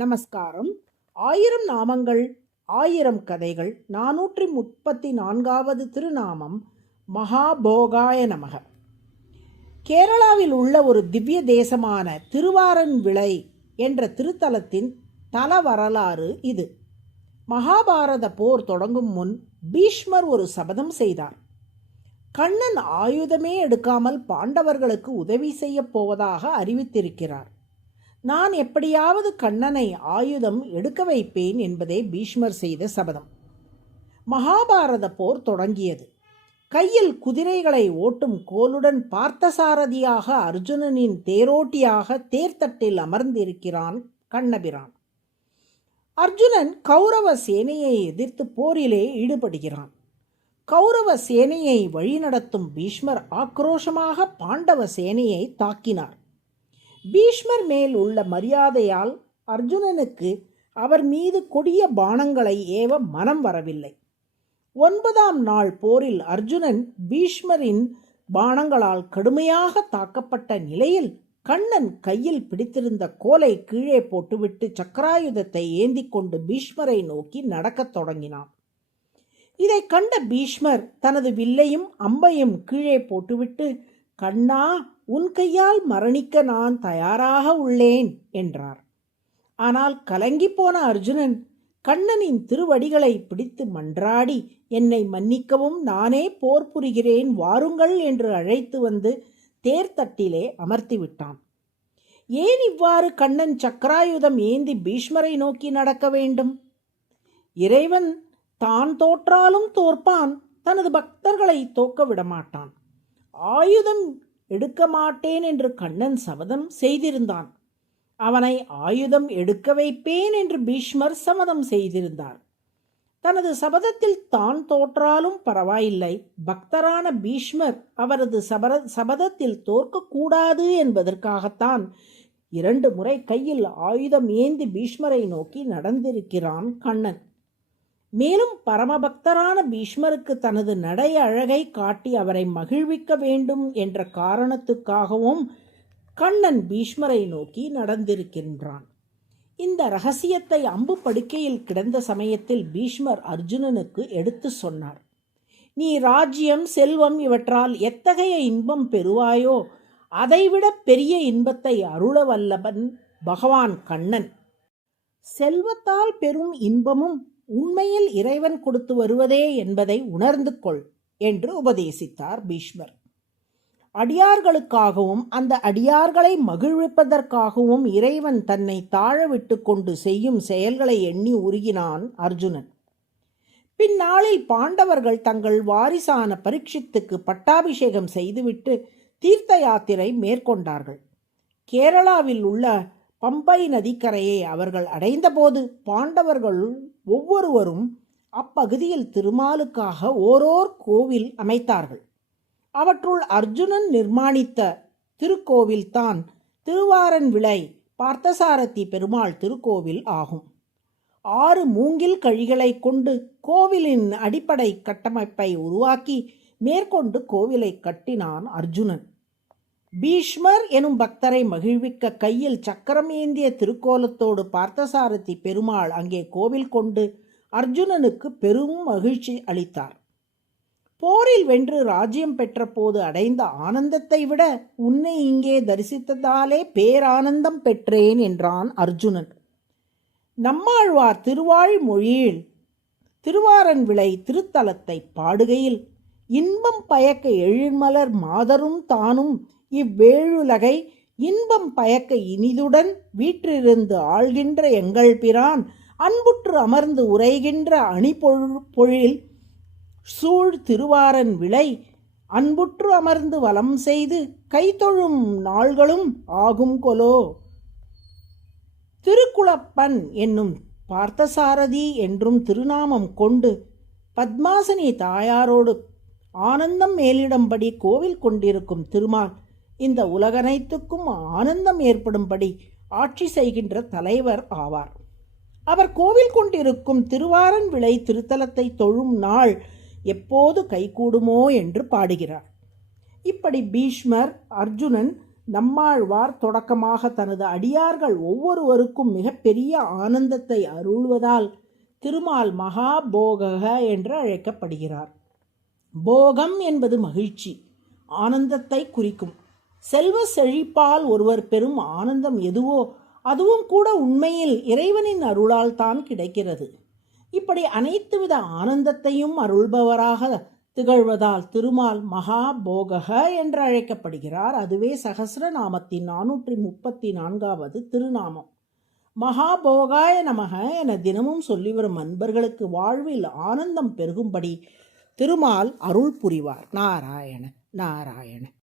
நமஸ்காரம். 1000 நாமங்கள் 1000 கதைகள் 434வது திருநாமம் மகாபோகாய நமக. கேரளாவில் உள்ள ஒரு திவ்ய தேசமான திருவாரன்விளை என்ற திருத்தலத்தின் தல வரலாறு இது. மகாபாரத போர் தொடங்கும் முன் பீஷ்மர் ஒரு சபதம் செய்தார். கண்ணன் ஆயுதமே எடுக்காமல் பாண்டவர்களுக்கு உதவி செய்யப் போவதாக அறிவித்திருக்கிறார். நான் எப்படியாவது கண்ணனை ஆயுதம் எடுக்க வைப்பேன் என்பதே பீஷ்மர் செய்த சபதம். மகாபாரத போர் தொடங்கியது. கையில் குதிரைகளை ஓட்டும் கோலுடன் பார்த்தசாரதியாக அர்ஜுனனின் தேரோட்டியாக தேர்தட்டில் அமர்ந்திருக்கிறான் கண்ணபிரான். அர்ஜுனன் கௌரவ சேனையை எதிர்த்து போரிலே ஈடுபடுகிறான். கௌரவ சேனையை வழிநடத்தும் பீஷ்மர் ஆக்ரோஷமாக பாண்டவ சேனையை தாக்கினார். பீஷ்மர் மேல் உள்ள மரியாதையால் அர்ஜுனனுக்கு அவர் மீது கொடிய பாணங்களை ஏவ மனம் வரவில்லை. 9ஆம் நாள் போரில் அர்ஜுனன் பீஷ்மரின் பாணங்களால் கடுமையாக தாக்கப்பட்ட நிலையில் கண்ணன் கையில் பிடித்திருந்த கோலை கீழே போட்டுவிட்டு சக்கராயுதத்தை ஏந்தி கொண்டு பீஷ்மரை நோக்கி நடக்கத் தொடங்கினான். இதை கண்ட பீஷ்மர் தனது வில்லையும் அம்பையும் கீழே போட்டுவிட்டு, கண்ணா, உன் கையால் மரணிக்க நான் தயாராக உள்ளேன் என்றார். ஆனால் கலங்கி போன அர்ஜுனன் கண்ணனின் திருவடிகளை பிடித்து மன்றாடி, என்னை மன்னிக்கவும், நானே போர் புரிகிறேன், வாருங்கள் என்று அழைத்து வந்து தேர்தட்டிலே அமர்த்திவிட்டான். ஏன் இவ்வாறு கண்ணன் சக்கராயுதம் ஏந்தி பீஷ்மரை நோக்கி நடக்க வேண்டும்? இறைவன் தான் தோற்றாலும் தோற்பான், தனது பக்தர்களை தோக்க விடமாட்டான். ஆயுதம் எடுக்க மாட்டேன் என்று கண்ணன் சபதம் செய்திருந்தான். அவனை ஆயுதம் எடுக்க வைப்பேன் என்று பீஷ்மர் சபதம் செய்திருந்தார். தனது சபதத்தில் தான் தோற்றாலும் பரவாயில்லை, பக்தரான பீஷ்மர் அவரது சபதத்தில் தோற்கக்கூடாது என்பதற்காகத்தான் 2 முறை கையில் ஆயுதம் ஏந்தி பீஷ்மரை நோக்கி நடந்திருக்கிறான் கண்ணன். மேலும் பரமபக்தரான பீஷ்மருக்கு தனது நடை அழகை காட்டி அவரை மகிழ்விக்க வேண்டும் என்ற காரணத்துக்காகவும் கண்ணன் பீஷ்மரை நோக்கி நடந்திருக்கின்றான். இந்த இரகசியத்தை அம்பு படுக்கையில் கிடந்த சமயத்தில் பீஷ்மர் அர்ஜுனனுக்கு எடுத்து சொன்னார். நீ ராஜ்யம், செல்வம் இவற்றால் எத்தகைய இன்பம் பெறுவாயோ அதைவிட பெரிய இன்பத்தை அருள வல்லவன் பகவான் கண்ணன். செல்வத்தால் பெறும் இன்பமும் உண்மையில் இறைவன் கொடுத்து வருவதே என்பதை உணர்ந்து கொள் என்று உபதேசித்தார் பீஷ்மர். அடியார்களுக்காகவும் அந்த அடியார்களை மகிழ்விப்பதற்காகவும் இறைவன் தன்னை தாழ விட்டு கொண்டு செய்யும் செயல்களை எண்ணி உருகினான் அர்ஜுனன். பின்னாளில் பாண்டவர்கள் தங்கள் வாரிசான பரீட்சித்துக்கு பட்டாபிஷேகம் செய்துவிட்டு தீர்த்த யாத்திரை மேற்கொண்டார்கள். கேரளாவில் உள்ள பம்பை நதிக்கரையை அவர்கள் அடைந்தபோது பாண்டவர்கள் ஒவ்வொருவரும் அப்பகுதியில் திருமாலுக்காக ஓரோர் கோவில் அமைத்தார்கள். அவற்றுள் அர்ஜுனன் நிர்மாணித்த திருக்கோவில்தான் திருவாரன்விளை பார்த்தசாரதி பெருமாள் திருக்கோவில் ஆகும். 6 மூங்கில் கழிகளை கொண்டு கோவிலின் அடிப்படை கட்டமைப்பை உருவாக்கி மேற்கொண்டு கோவிலை கட்டினான் அர்ஜுனன். பீஷ்மர் எனும் பக்தரை மகிழ்விக்க கையில் சக்கரம் ஏந்திய திருக்கோலத்தோடு பார்த்தசாரதி பெருமாள் அங்கே கோவில் கொண்டு அர்ஜுனனுக்கு பெரும் மகிழ்ச்சி அளித்தார். போரில் வென்று ராஜ்யம் பெற்ற போது அடைந்த ஆனந்தத்தை விட உன்னை இங்கே தரிசித்ததாலே பேரானந்தம் பெற்றேன் என்றான் அர்ஜுனன். நம்மாழ்வார் திருவாழ்மொழியில் திருவாரன்விளை திருத்தலத்தை பாடுகையில், இன்பம் பயக்க எழில்மலர் மாதரும் தானும் இவ்வேழுலகை இன்பம் பயக்க இனிதுடன் வீற்றிருந்து ஆள்கின்ற எங்கள் பிரான் அன்புற்று அமர்ந்து உரைகின்ற அணிபொழில் சூழ் திருவாரன்விளை அன்புற்று அமர்ந்து வலம் செய்து கைதொழும் நாள்களும் ஆகும் கொலோ. திருக்குளப்பன் என்னும் பார்த்தசாரதி என்றும் திருநாமம் கொண்டு பத்மாசனி தாயாரோடு ஆனந்தம் மேலிடும்படி கோவில் கொண்டிருக்கும் திருமால் இந்த உலகனைத்துக்கும் ஆனந்தம் ஏற்படும்படி ஆட்சி செய்கின்ற தலைவர் ஆவார். அவர் கோவில் கொண்டிருக்கும் திருவாரன்விளை திருத்தலத்தை தொழும் நாள் எப்போது கைகூடுமோ என்று பாடுகிறார். இப்படி பீஷ்மர், அர்ஜுனன் நம்மாழ்வார் தொடக்கமாக தனது அடியார்கள் ஒவ்வொருவருக்கும் மிகப்பெரிய ஆனந்தத்தை அருள்வதால் திருமால் மகாபோகக என்று அழைக்கப்படுகிறார். போகம் என்பது மகிழ்ச்சி, ஆனந்தத்தை குறிக்கும். செல்வ செழிப்பால் ஒருவர் பெறும் ஆனந்தம் எதுவோ அதுவும் கூட உண்மையில் இறைவனின் அருளால் தான் கிடைக்கிறது. இப்படி அனைத்து வித ஆனந்தத்தையும் அருள்பவராக திகழ்வதால் திருமால் மகாபோகக என்று அழைக்கப்படுகிறார். அதுவே சகஸ்ரநாமத்தின் 434வது திருநாமம். மகாபோகாய நமக என தினமும் சொல்லி வரும் அன்பர்களுக்கு வாழ்வில் ஆனந்தம் பெருகும்படி திருமால் அருள் புரிவார். நாராயண நாராயண.